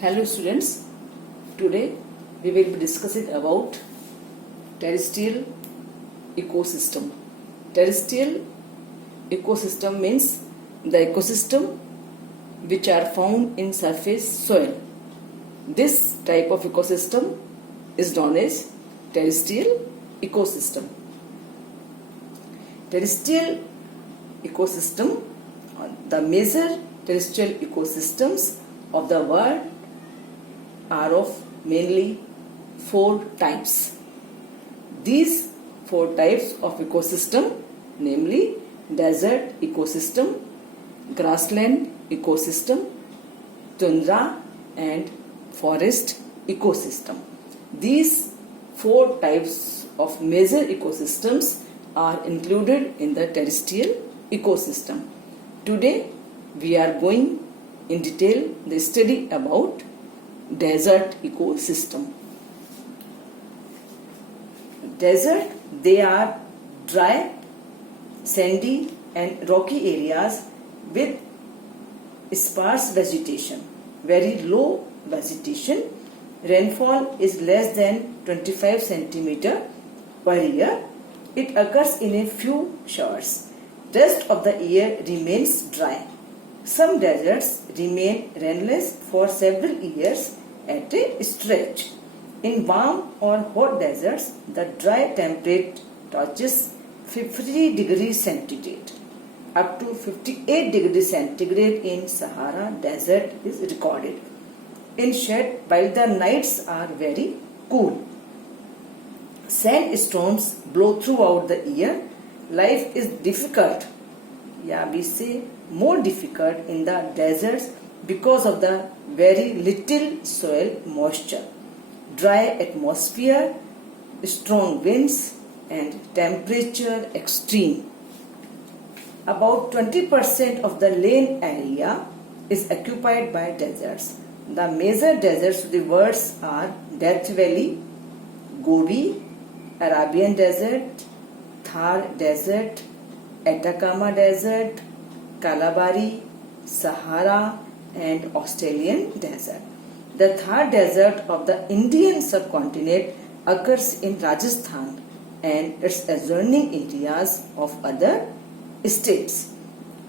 Hello students, today we will be discussing about terrestrial ecosystem. Terrestrial ecosystem means the ecosystem which are found in surface soil. This type of ecosystem is known as terrestrial ecosystem. Terrestrial ecosystem, the major terrestrial ecosystems of the world are of mainly 4 types. These 4 types of ecosystem, namely desert ecosystem, grassland ecosystem, tundra and forest ecosystem. These 4 types of major ecosystems are included in the terrestrial ecosystem. Today we are going in detail the study about desert ecosystem. Desert, they are dry, sandy and rocky areas with sparse vegetation, very low vegetation. Rainfall is less than 25 centimeter per year. It occurs in a few showers. Rest of the year remains dry. Some deserts remain rainless for several years at a stretch. In warm or hot deserts, the dry temperature touches 50 degrees centigrade. Up to 58 degrees centigrade in Sahara Desert is recorded. In shade, while the nights are very cool. Sandstorms blow throughout the year. Life is difficult. We say more difficult in the deserts because of the very little soil moisture, dry atmosphere, strong winds and temperature extreme. About 20% of the land area is occupied by deserts. The major deserts of the world are Death Valley, Gobi, Arabian Desert, Thar Desert, Atacama Desert, Kalabari, Sahara and Australian Desert. The Thar Desert of the Indian subcontinent occurs in Rajasthan and its adjoining areas of other states,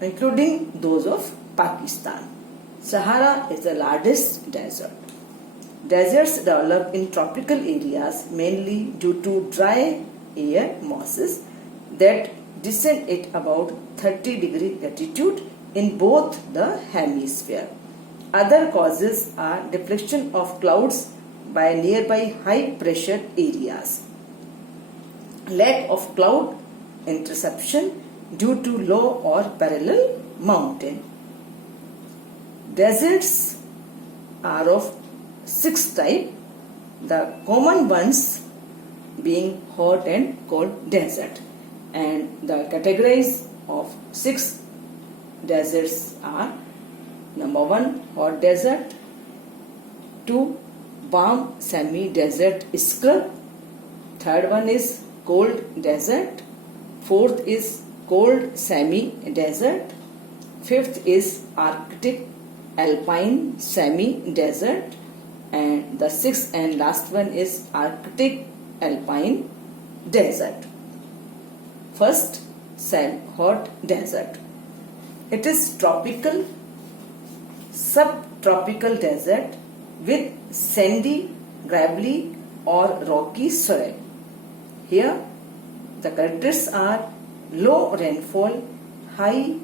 including those of Pakistan. Sahara is the largest desert. Deserts develop in tropical areas mainly due to dry air masses that descend at about 30 degree latitude in both the hemisphere. Other causes are deflection of clouds by nearby high pressure areas, lack of cloud interception due to low or parallel mountain. Deserts are of 6 types, the common ones being hot and cold desert, and the categories of 6 deserts are: number 1 hot desert, 2 warm semi-desert scrub, 3rd one is cold desert, 4th is cold semi-desert, 5th is Arctic alpine semi-desert, and the 6th and last one is Arctic alpine desert. First, hot desert. It is tropical, subtropical desert with sandy, gravelly or rocky soil. Here, the characteristics are low rainfall, high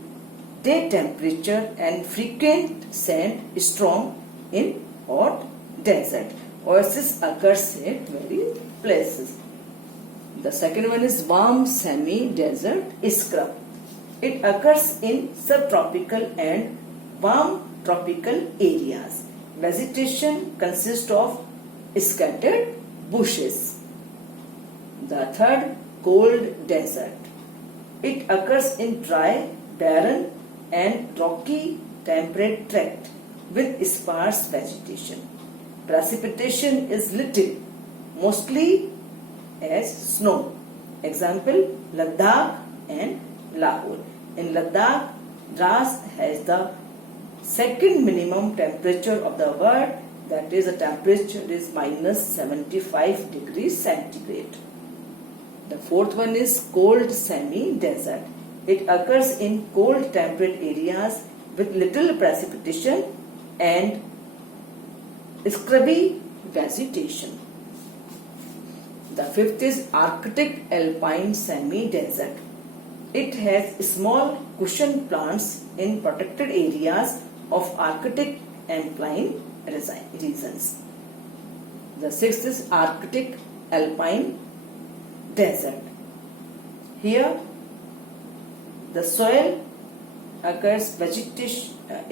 day temperature and frequent sandstorm in hot desert. Oasis occurs at various places. The second one is warm semi-desert scrub. It occurs in subtropical and warm tropical areas. Vegetation consists of scattered bushes. The third, cold desert. It occurs in dry, barren and rocky temperate tract with sparse vegetation. Precipitation is little, mostly as snow. Example, Ladakh and Lahore. In Ladakh, Dras has the second minimum temperature of the world that is the temperature is minus 75 degrees centigrade. The fourth one is cold semi-desert. It occurs in cold temperate areas with little precipitation and scrubby vegetation. The fifth is Arctic alpine semi-desert. It has small cushion plants in protected areas of Arctic alpine regions. The sixth is Arctic alpine desert. Here the soil occurs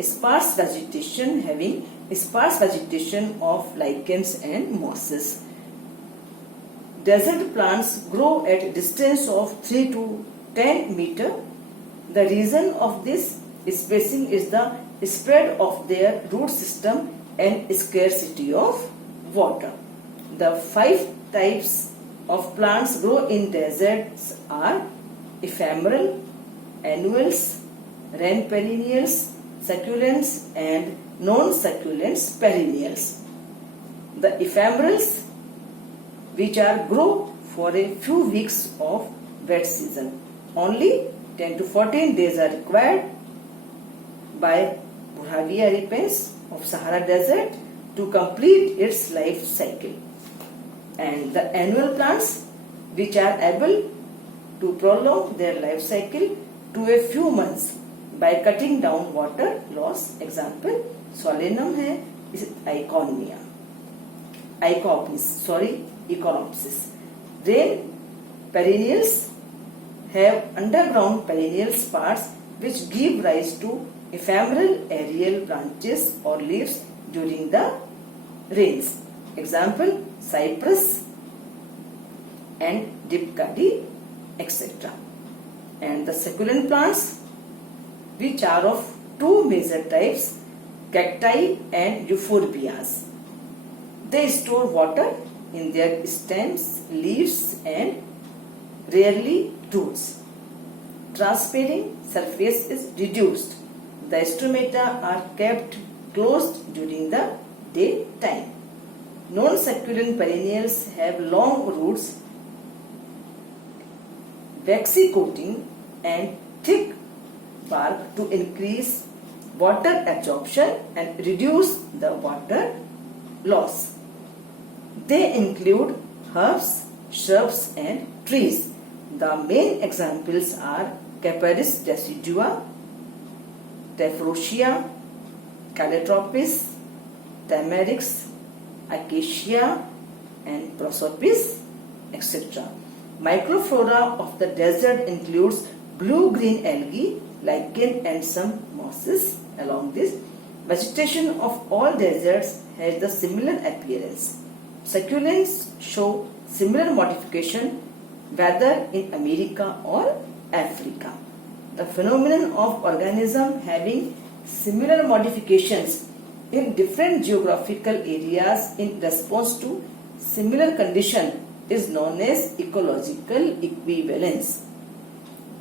sparse vegetation having sparse vegetation of lichens and mosses. Desert plants grow at a distance of 3 to 10 meter. The reason of this spacing is the spread of their root system and scarcity of water. The 5 types of plants grow in deserts are ephemeral, annuals, rain perennials, succulents and non-succulents perennials. The ephemerals, which are grow for a few weeks of wet season. Only 10 to 14 days are required by Bohravia repens of Sahara Desert to complete its life cycle. And the annual plants, which are able to prolong their life cycle to a few months by cutting down water loss. Example, solanum है, is Echinopsis. Rain perennials have underground perennial parts which give rise to ephemeral aerial branches or leaves during the rains. Example, cypress and dipcadi, etc. And the succulent plants, which are of two major types, cacti and euphorbias. They store water in their stems, leaves and rarely roots. Transpiring surface is reduced. The stomata are kept closed during the daytime. Non-succulent perennials have long roots, waxy coating and thick bark to increase water absorption and reduce the water loss. They include herbs, shrubs and trees. The main examples are Capparis decidua, Tephrosia, Calotropis, Tamarix, Acacia and Prosopis, etc. Microflora of the desert includes blue-green algae, lichen and some mosses. Along this, vegetation of all deserts has the similar appearance. Succulents show similar modification whether in America or Africa. The phenomenon of organisms having similar modifications in different geographical areas in response to similar condition is known as ecological equivalence.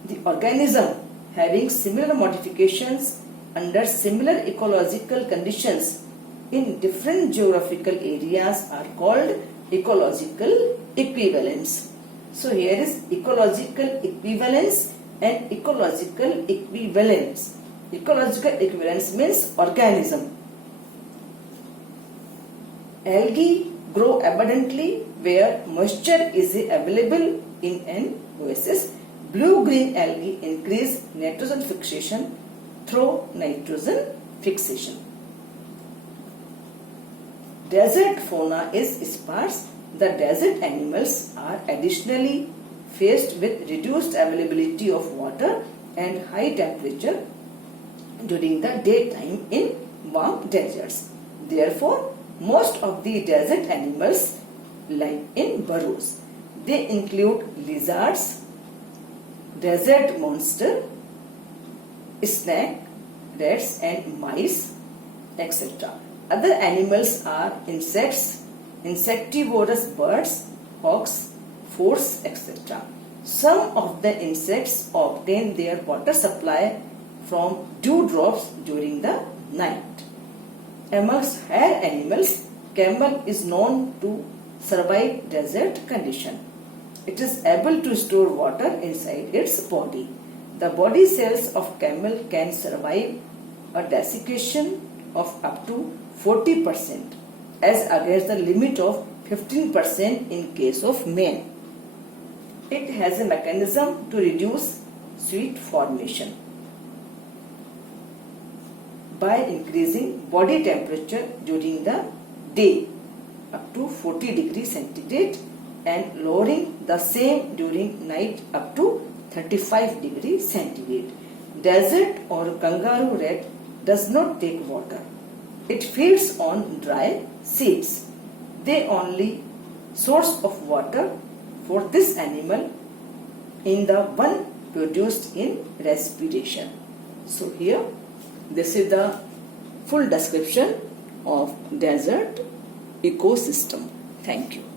The organism having similar modifications under similar ecological conditions in different geographical areas are called ecological equivalence. So here is ecological equivalence and ecological equivalence. Ecological equivalence means organism. Algae grow abundantly where moisture is available in an oasis. Blue-green algae increase nitrogen fixation through nitrogen fixation. Desert fauna is sparse. The desert animals are additionally faced with reduced availability of water and high temperature during the daytime in warm deserts. Therefore, most of the desert animals live in burrows. They include lizards, desert monster, snake, rats and mice, etc. Other animals are insects, insectivorous birds, hawks, forts, etc. Some of the insects obtain their water supply from dewdrops during the night. Amongst higher animals, camel is known to survive desert condition. It is able to store water inside its body. The body cells of camel can survive a desiccation of up to 40% as against the limit of 15% in case of man. It has a mechanism to reduce sweat formation by increasing body temperature during the day up to 40 degrees centigrade and lowering the same during night up to 35 degrees centigrade. Desert or kangaroo rat does not take water. It feeds on dry seeds. The only source of water for this animal in the one produced in respiration. So here this is the full description of desert ecosystem. Thank you.